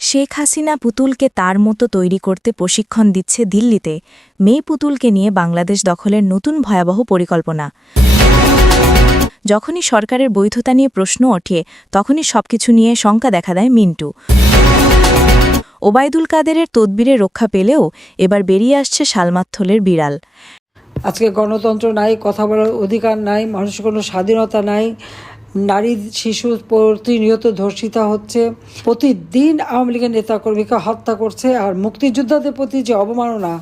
শেখ হাসিনা পুতুলকে তার মতো তৈরি করতে প্রশিক্ষণ দিচ্ছে দিল্লিতে। মেয়ে পুতুলকে নিয়ে বাংলাদেশ দখলের নতুন ভয়াবহ পরিকল্পনা। যখনই সরকারের বৈধতা নিয়ে প্রশ্ন ওঠে তখনই সবকিছু নিয়ে শঙ্কা দেখা দেয় মিন্টু। ওবায়দুল কাদেরের তদবিরে রক্ষা পেলেও এবার বেরিয়ে আসছে সালমাথলের বিড়াল। আজকে গণতন্ত্র নাই কথা বলার অধিকার নাই মানুষের কোনো স্বাধীনতা নাই নারী শিশু প্রতিনিয়ত ধর্ষিতা হচ্ছে। প্রতিদিন আওয়ামী লীগের নেতাকর্মীকে হত্যা করছে আর মুক্তিযোদ্ধাদের প্রতি যে অবমাননা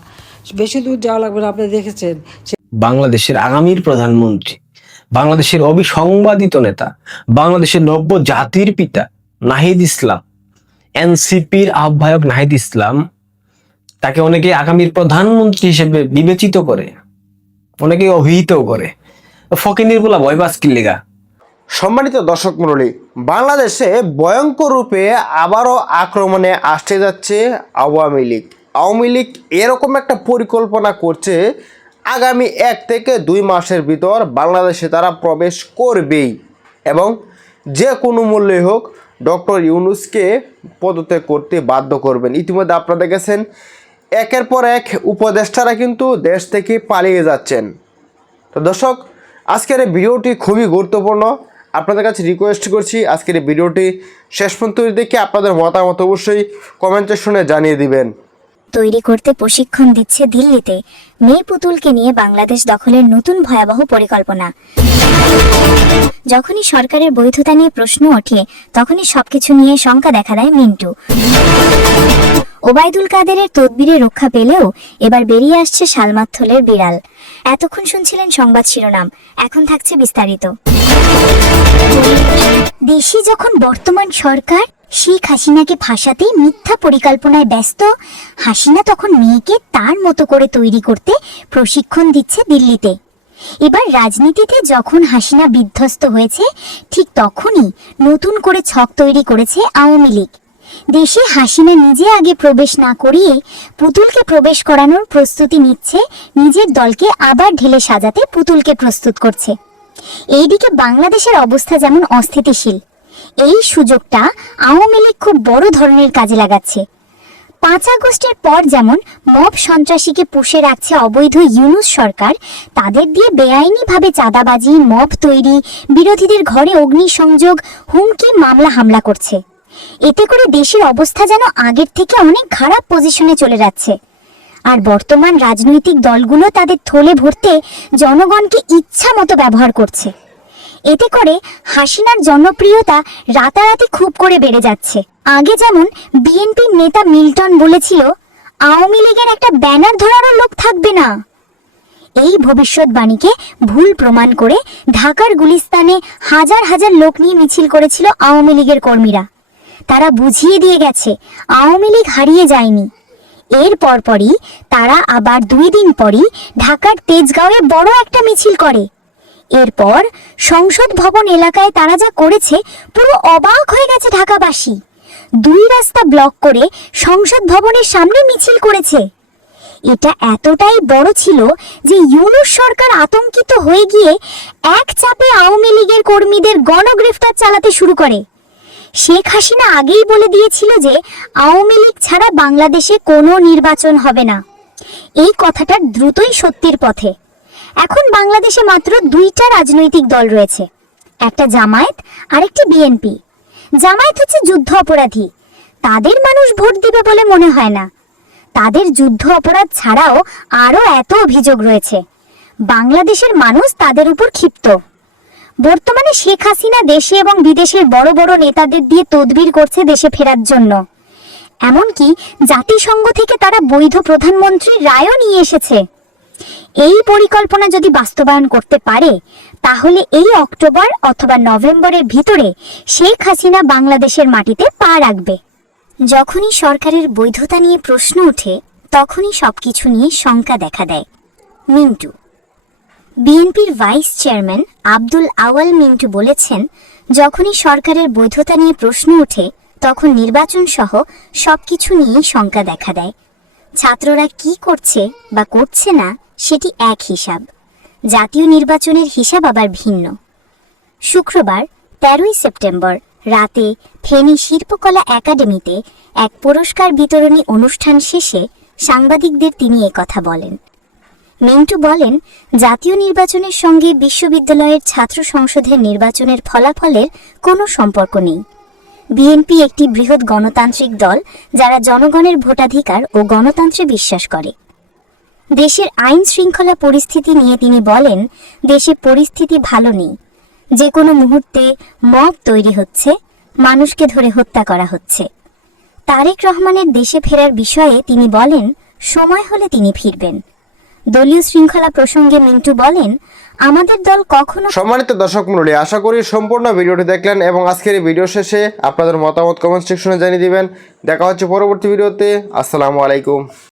বেশি দূর যাওয়া লাগবে না আপনি দেখেছেন। বাংলাদেশের আগামীর প্রধানমন্ত্রী বাংলাদেশের অবিসংবাদিত নেতা, বাংলাদেশের নব্য জাতির পিতা নাহিদ ইসলাম। এনসিপির আহ্বায়ক নাহিদ ইসলাম তাকে অনেকে আগামীর প্রধানমন্ত্রী হিসেবে বিবেচিত করে, অনেকে অভিহিত করে। ফকিনির বলা ভয় পাস কিল্লিগা সম্মানিত দর্শক মণ্ডলী, বাংলাদেশে ভয়ঙ্কর রূপে আবারও আক্রমণে আসতে যাচ্ছে আওয়ামী লীগ। আওয়ামী লীগ এরকম একটা পরিকল্পনা করছে আগামী এক থেকে দুই মাসের ভিতর বাংলাদেশে তারা প্রবেশ করবেই এবং যে কোনো মূল্যে হোক ডক্টর ইউনুসকে পদত্যাগ করতে বাধ্য করবেন। ইতিমধ্যে আপনারা দেখেছেন, একের পর এক উপদেষ্টারা কিন্তু দেশ থেকে পালিয়ে যাচ্ছেন। তো দর্শক, আজকের এই ভিডিওটি খুবই গুরুত্বপূর্ণ। আপনাদের কাছে রিকোয়েস্ট করছি, আজকের এই ভিডিওটি শেষ পর্যন্ত দেখে আপনাদের মতামত অবশ্যই কমেন্টে শুনে জানিয়ে দিবেন। তৈরি করতে প্রশিক্ষণ দিচ্ছে দিল্লিতে। মেয়ে পুতুলকে নিয়ে বাংলাদেশ দখলের নতুন ভয়াবহ পরিকল্পনা। যখনই সরকারের বৈধতা নিয়ে প্রশ্ন ওঠে, তখনই সবকিছু নিয়ে শঙ্কা দেখা দেয় মিন্টু। ওবায়দুল কাদেরের তদবিরে রক্ষা পেলেও এবার বেরিয়ে আসছে সালমাথলের বিড়াল। এতক্ষণ শুনছিলেন সংবাদ শিরোনাম, এখন থাকছে বিস্তারিত। দেশে যখন বর্তমান সরকার শেখ হাসিনাকে ফাঁসাতেই মিথ্যা পরিকল্পনায় ব্যস্ত, হাসিনা তখন মেয়েকে তার মতো করে তৈরি করতে প্রশিক্ষণ দিচ্ছে দিল্লিতে। এবার রাজনীতিতে যখন হাসিনা বিধ্বস্ত হয়েছে, ঠিক তখনই নতুন করে ছক তৈরি করেছে আওয়ামী লীগ। দেশে হাসিনা নিজে আগে প্রবেশ না করিয়ে পুতুলকে প্রবেশ করানোর প্রস্তুতি নিচ্ছে, নিজের দলকে আবার ঢেলে সাজাতে পুতুলকে প্রস্তুত করছে। এইদিকে বাংলাদেশের অবস্থা যেমন অস্থিতিশীল এই সুযোগটা আওয়ামী লীগ খুব বড় ধরনের কাজে লাগাচ্ছে। পাঁচ আগস্টের পর যেমন মব সন্ত্রাসীকে পুষে রাখছে অবৈধ ইউনুস সরকার, তাদের দিয়ে বেআইনিভাবে চাঁদাবাজি, মব তৈরি, বিরোধীদের ঘরে অগ্নিসংযোগ, হুমকি, মামলা, হামলা করছে। এতে করে দেশের অবস্থা যেন আগের থেকে অনেক খারাপ পজিশনে চলে যাচ্ছে। আর বর্তমান রাজনৈতিক দলগুলো তাদের থলে ভরতে জনগণকে ইচ্ছা মতো ব্যবহার করছে। এতে করে হাসিনার জনপ্রিয়তা রাতারাতি খুব করে বেড়ে যাচ্ছে। আগে যেমন বিএনপির নেতা মিল্টন বলেছিল, আওয়ামী লীগের একটা ব্যানার ধরারও লোক থাকবে না। এই ভবিষ্যৎবাণীকে ভুল প্রমাণ করে ঢাকার গুলিস্তানে হাজার হাজার লোক নিয়ে মিছিল করেছিল আওয়ামী লীগের কর্মীরা। তারা বুঝিয়ে দিয়ে গেছে, আওয়ামী লীগ হারিয়ে যায়নি। এর পরপরই তারা আবার দুই দিন পরই ঢাকার তেজগাঁওয়ে বড় একটা মিছিল করে। এরপর সংসদ ভবন এলাকায় তারা যা করেছে, পুরো অবাক হয়ে গেছে ঢাকাবাসী। দুই রাস্তা ব্লক করে সংসদ ভবনের সামনে মিছিল করেছে। এটা এতটাই বড় ছিল যে ইউনুস সরকার আতঙ্কিত হয়ে গিয়ে এক চাপে আওয়ামী লীগের কর্মীদের গণগ্রেফতার চালাতে শুরু করে। শেখ হাসিনা আগেই বলে দিয়েছিল যে আওয়ামী লীগ ছাড়া বাংলাদেশে কোনো নির্বাচন হবে না। এই কথাটা দ্রুতই সত্যির পথে। এখন বাংলাদেশে মাত্র দুইটা রাজনৈতিক দল রয়েছে। একটা জামায়াত আর একটি বিএনপি। জামায়াত হচ্ছে যুদ্ধ অপরাধী। তাদের মানুষ ভোট দিবে বলে মনে হয় না। তাদের যুদ্ধ অপরাধ ছাড়াও আরও এত অভিযোগ রয়েছে। বাংলাদেশের মানুষ তাদের উপর ক্ষিপ্ত। বর্তমানে শেখ হাসিনা দেশে এবং বিদেশের বড় বড় নেতাদের দিয়ে তদবির করছে দেশে ফেরার জন্য। এমনকি জাতিসংঘ থেকে তারা বৈধ প্রধানমন্ত্রীর রায়ও নিয়ে এসেছে। এই পরিকল্পনা যদি বাস্তবায়ন করতে পারে, তাহলে এই অক্টোবর অথবা নভেম্বরের ভিতরে শেখ হাসিনা বাংলাদেশের মাটিতে পা রাখবে। যখনই সরকারের বৈধতা নিয়ে প্রশ্ন ওঠে, তখনই সবকিছু নিয়ে শঙ্কা দেখা দেয়। মিন্টু। বিএনপির ভাইস চেয়ারম্যান আব্দুল আওয়াল মিন্টু বলেছেন, যখনই সরকারের বৈধতা নিয়ে প্রশ্ন ওঠে, তখন নির্বাচন সহ সবকিছু নিয়েই শঙ্কা দেখা দেয়। ছাত্ররা কি করছে বা করছে না সেটি এক হিসাব। জাতীয় নির্বাচনের হিসাব আবার ভিন্ন। শুক্রবার, তেরোই সেপ্টেম্বর রাতে ফেনী শিল্পকলা একাডেমিতে এক পুরস্কার বিতরণী অনুষ্ঠান শেষে সাংবাদিকদের তিনি কথা বলেন। মিন্টু বলেন, জাতীয় নির্বাচনের সঙ্গে বিশ্ববিদ্যালয়ের ছাত্র সংসদের নির্বাচনের ফলাফলের কোনো সম্পর্ক নেই। বিএনপি একটি বৃহৎ গণতান্ত্রিক দল যারা জনগণের ভোটাধিকার ও গণতন্ত্রে বিশ্বাস করে। দেশের আইন শৃঙ্খলা পরিস্থিতি নিয়ে তিনি বলেন, দেশে পরিস্থিতি ভালো নেই। যে কোনো মুহূর্তে মব তৈরি হচ্ছে, মানুষকে ধরে হত্যা করা হচ্ছে। তারেক রহমানের দেশে ফেরার বিষয়ে তিনি বলেন, সময় হলে তিনি ফিরবেন। দলীয় শৃঙ্খলা প্রসঙ্গে মিন্টু বলেন, আমাদের দল কখনো সম্মানিত দর্শক মণ্ডলী, আশা করি সম্পূর্ণ ভিডিওটি দেখলেন এবং আজকের এই ভিডিও শেষে আপনাদের মতামত কমেন্ট সেকশনে জানিয়ে দিবেন। দেখা হচ্ছে পরবর্তী ভিডিওতে। আসসালামু আলাইকুম।